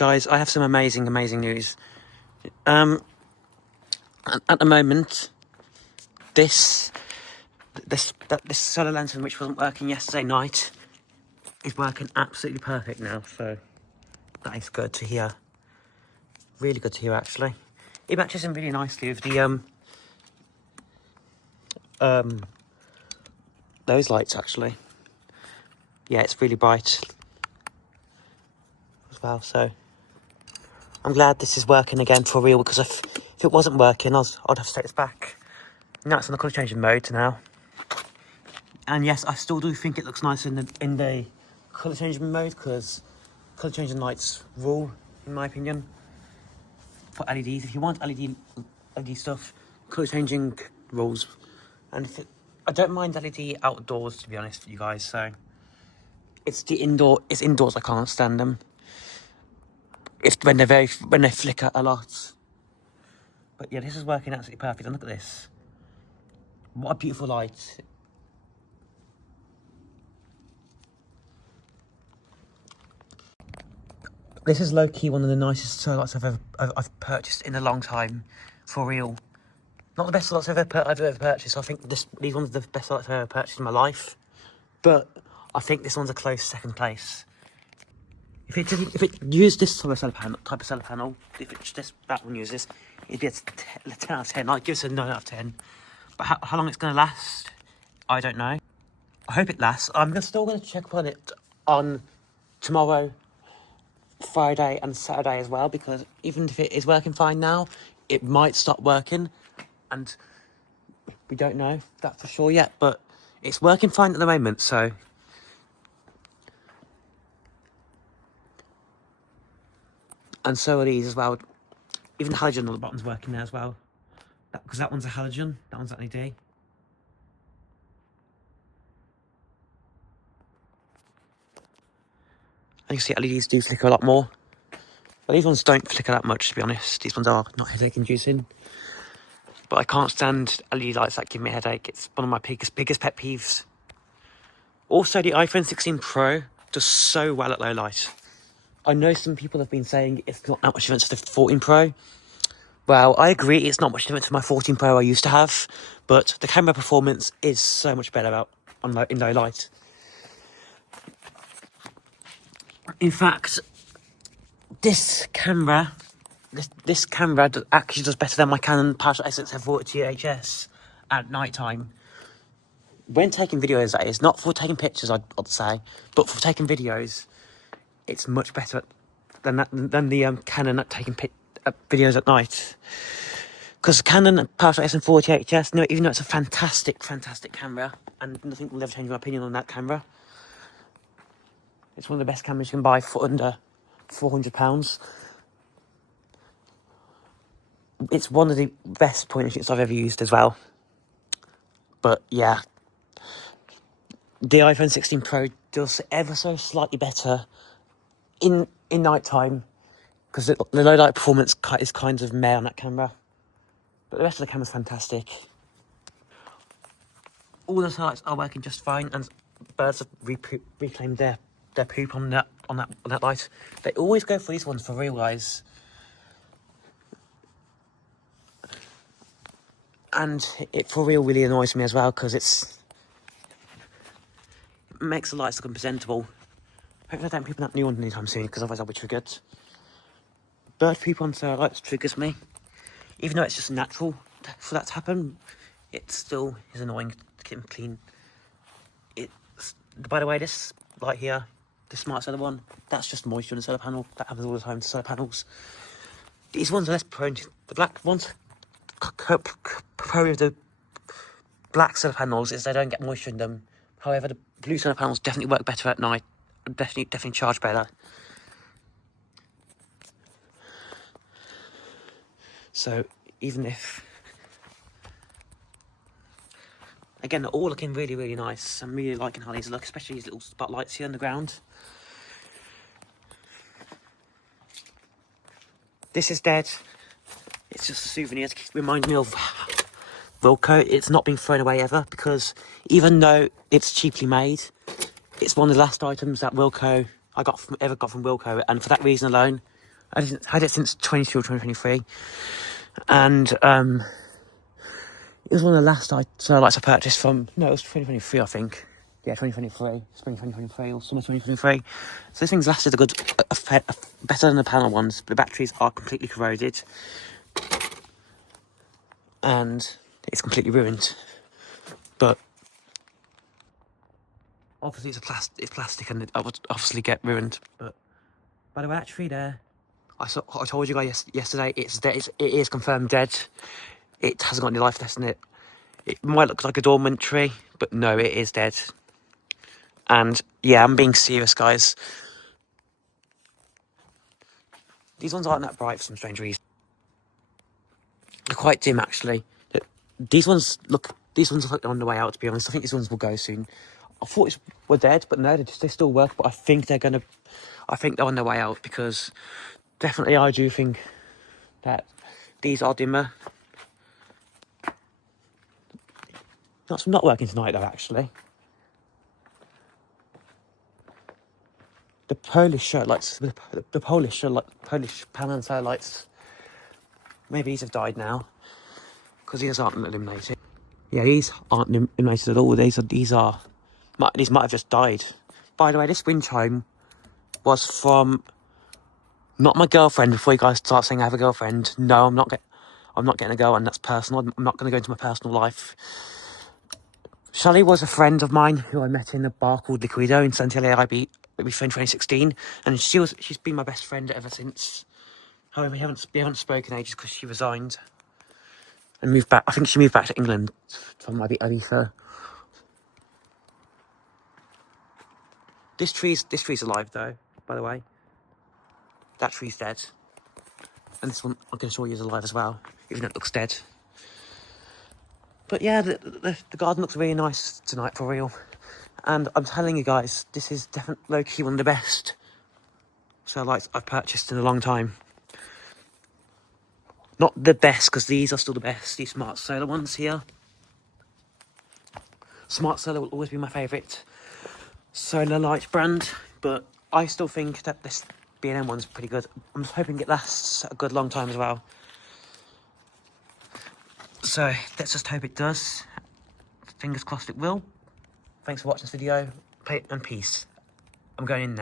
guys, I have some amazing news. At the moment, this solar lantern, which wasn't working yesterday night, is working absolutely perfect now. So that is good to hear. Really good to hear, actually. It matches in really nicely with the those lights, actually. Yeah, it's really bright as well. So I'm glad this is working again for real, because if it wasn't working, I'd have to take this back. Now it's on the colour changing mode now. And yes, I still do think it looks nicer in the colour changing mode, because colour changing lights rule, in my opinion, for LEDs. If you want LED stuff, colour changing rules. And I don't mind LED outdoors, to be honest with you guys. So it's indoors I can't stand them. When they flicker a lot. But yeah, this is working absolutely perfect. And look at this. What a beautiful light. This is low-key one of the nicest solar lights I've purchased in a long time, for real. Not the best solar lights I've ever purchased. I think these ones are the best solar lights I've ever purchased in my life. But I think this one's a close second place. If it used this type of solar panel, if that one uses, it'd be a 10 out of 10. I'd give it a 9 out of 10. But how long it's going to last, I don't know. I hope it lasts. I'm still going to check on it on tomorrow, Friday and Saturday as well, because even if it is working fine now, it might stop working, and we don't know that for sure yet, but it's working fine at the moment. So and so are these as well. Even the halogen on the bottom's working there as well, because that one's a halogen, that one's LED. And you can see LEDs do flicker a lot more. But these ones don't flicker that much, to be honest. These ones are not headache inducing. But I can't stand LED lights that give me a headache. It's one of my biggest pet peeves. Also, the iPhone 16 Pro does so well at low light. I know some people have been saying it's not that much difference to the 14 Pro. Well, I agree, it's not much different to my 14 Pro I used to have, but the camera performance is so much better in low light. In fact, this camera actually does better than my Canon PowerShot A640 GHS at night time. When taking videos, that is, not for taking pictures, I'd say, but for taking videos, it's much better than the Canon at taking videos at night. Because Canon PowerShot A640 GHS, even though it's a fantastic camera, and nothing will ever change my opinion on that camera, it's one of the best cameras you can buy for under £400. It's one of the best point and shoots I've ever used as well. But yeah, the iPhone 16 Pro does ever so slightly better in night time, because the low light performance is kind of meh on that camera. But the rest of the camera's fantastic. All the lights are working just fine, and birds have reclaimed their poop on that light. They always go for these ones, for real, guys. And it for real really annoys me as well, because it makes the lights look unpresentable. Hopefully I don't poop on that new one anytime soon, because otherwise I'll be triggered. Bird poop on solar lights triggers me. Even though it's just natural for that to happen, it still is annoying to keep them clean. By the way, this light here, the smart solar one, that's just moisture in the solar panel. That happens all the time to solar panels. These ones are less prone to, the black ones, pro of the black solar panels is they don't get moisture in them. However, the blue solar panels definitely work better at night, definitely charge better. So even if, again, they're all looking really nice. I'm really liking how these look, especially these little spotlights here on the ground. This is dead. It's just a souvenir to remind me of Wilko. It's not been thrown away ever, because even though it's cheaply made, it's one of the last items that I got from Wilko, and for that reason alone, I had it since 22 or 2023. And it was one of the last solar lights I purchased from, no, it was 2023, I think. Yeah, 2023, spring 2023 or summer 2023. So this thing's lasted better than the panel ones, but the batteries are completely corroded. And it's completely ruined. But obviously it's plastic and it would obviously get ruined. But by the way, that tree there, I told you guys yesterday, it's dead. It is confirmed dead. It hasn't got any life left in it. It might look like a dormant tree, but no, it is dead. And yeah, I'm being serious, guys. These ones aren't that bright for some strange reason. They're quite dim, actually. These ones look like they're on the way out, to be honest. I think these ones will go soon. I thought were dead, but no, they still work. But I think they're on their way out, because definitely I do think that these are dimmer. Not working tonight, though, actually. The Polish shirt lights, the Polish Pan Am lights, maybe these have died now, because these aren't illuminated. Yeah, these aren't illuminated at all. These might have just died. By the way, this wind chime was from not my girlfriend. Before you guys start saying I have a girlfriend, no, I'm not getting a girl, and that's personal. I'm not going to go into my personal life. Shelley was a friend of mine who I met in a bar called Liquido in Santiago IB in 2016, and she's been my best friend ever since. However, we haven't spoken ages because she resigned and moved back. I think she moved back to England from Ibiza. This tree's alive, though, by the way. That tree's dead. And this one, I'm going to show you, is alive as well, even though it looks dead. But yeah, the garden looks really nice tonight, for real. And I'm telling you guys, this is definitely low-key one of the best solar lights I've purchased in a long time. Not the best, because these are still the best, these Smart Solar ones here. Smart Solar will always be my favourite solar light brand, but I still think that this B&M one's pretty good. I'm just hoping it lasts a good long time as well. So let's just hope it does. Fingers crossed it will. Thanks for watching this video. And peace. I'm going in now.